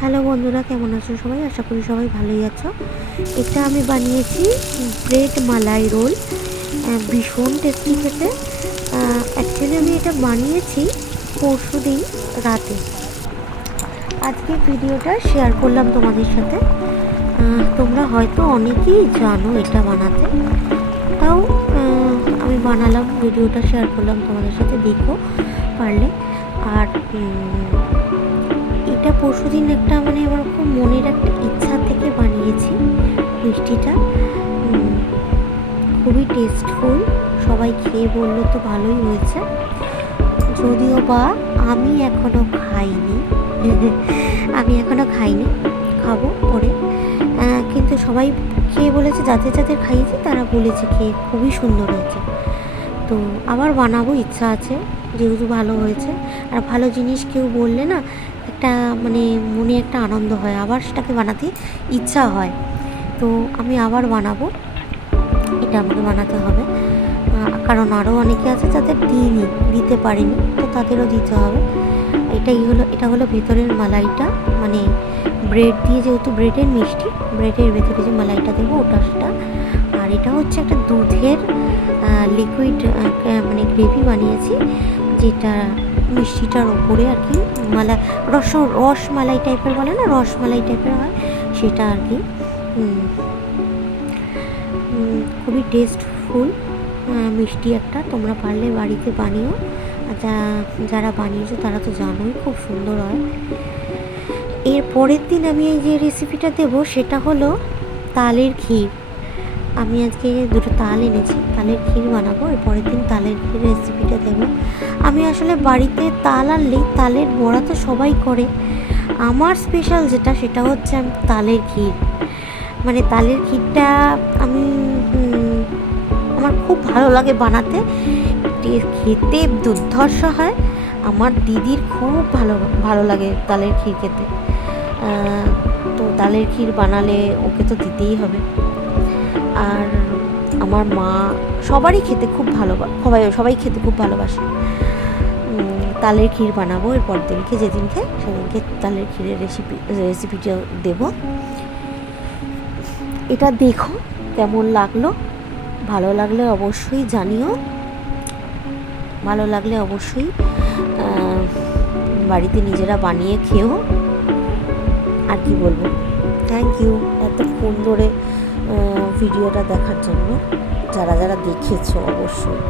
Hello বন্ধুরা, কেমন আছো সবাই? আশা করি সবাই ভালোই আছো। এটা আমি বানিয়েছি ব্রেড মালাই রোল, ভীষণ টেস্টি খেতে। অ্যাকচুয়ালি আমি এটা বানিয়েছি পরশুদিন রাতে। আজকে ভিডিওটা শেয়ার করলাম তোমাদের সাথে। তোমরা হয়তো অনেকেই জানো এটা বানাতে, তাও আমি বানালাম, ভিডিওটা শেয়ার করলাম তোমাদের সাথে, দেখো পারলে। আর এটা পরশুদিন একটা আমার খুব মনের একটা ইচ্ছা থেকে বানিয়েছি মিষ্টিটা। খুবই টেস্টফুল, সবাই খেয়ে বললো তো ভালোই হয়েছে, যদিও বা আমি এখনও খাইনি আমি এখনও খাইনি, খাবো পরে। কিন্তু সবাই খেয়ে বলেছে, যাদের যাদের খাইয়েছি তারা বলেছে খেয়ে খুবই সুন্দর হয়েছে। তো আবার বানাবো, ইচ্ছা আছে, যেহেতু ভালো হয়েছে। আর ভালো জিনিস কেউ বললে না একটা মনে একটা আনন্দ হয়, আবার সেটাকে বানাতে ইচ্ছা হয়। তো আমি আবার বানাবো, এটা আমাকে বানাতে হবে, কারণ আরও অনেকে আছে যাদের দিতে পারিনি, তো তাদেরও দিতে হবে। এটা হলো ভেতরের মালাইটা, ব্রেড দিয়ে, যেহেতু ব্রেডের মিষ্টি, ব্রেডের ভেতরে যে মালাইটা দেবো ওটা সেটা। আর এটা হচ্ছে একটা দুধের লিকুইড গ্রেভি বানিয়েছি, যেটা মিষ্টিটার ওপরে আর কি রসমালাই টাইপের বলে না, রসমালাই টাইপের হয় সেটা আর কি। খুবই টেস্টফুল মিষ্টি একটা, তোমরা পারলে বাড়িতে বানিও। যারা বানিয়েছো তারা তো জানোই খুব সুন্দর হয়। এর পরের দিন আমি এই যে রেসিপিটা দেবো সেটা হলো তালের ক্ষীর। আমি আজকে দুটো তাল এনেছি, তালের ক্ষীর বানাবো। এর পরের দিন তালের ক্ষীর রেসিপিটা দেবো। আমি আসলে বাড়িতে তাল আনলেই তালের বড়া তো সবাই করে, আমার স্পেশাল যেটা সেটা হচ্ছে আমি তালের ক্ষীর। তালের ক্ষীরটা আমার খুব ভালো লাগে বানাতে, খেতে দুর্ধর্ষ হয়। আমার দিদির খুব ভালো লাগে তালের ক্ষীর খেতে। তো তালের ক্ষীর বানালে ওকে তো দিতেই হবে। আর আমার মা সবাই খেতে খুব ভালোবাসে। তালের ক্ষীর বানাবো এরপর দিনকে, সেদিনকে তালের ক্ষীরের রেসিপিটা দেব। এটা দেখো কেমন লাগলো, ভালো লাগলে অবশ্যই জানিও, ভালো লাগলে অবশ্যই বাড়িতে নিজেরা বানিয়ে খেও। আর কি বলবো, থ্যাংক ইউ এতক্ষণ ধরে ভিডিওটা দেখার জন্য, যারা যারা দেখেছো অবশ্যই।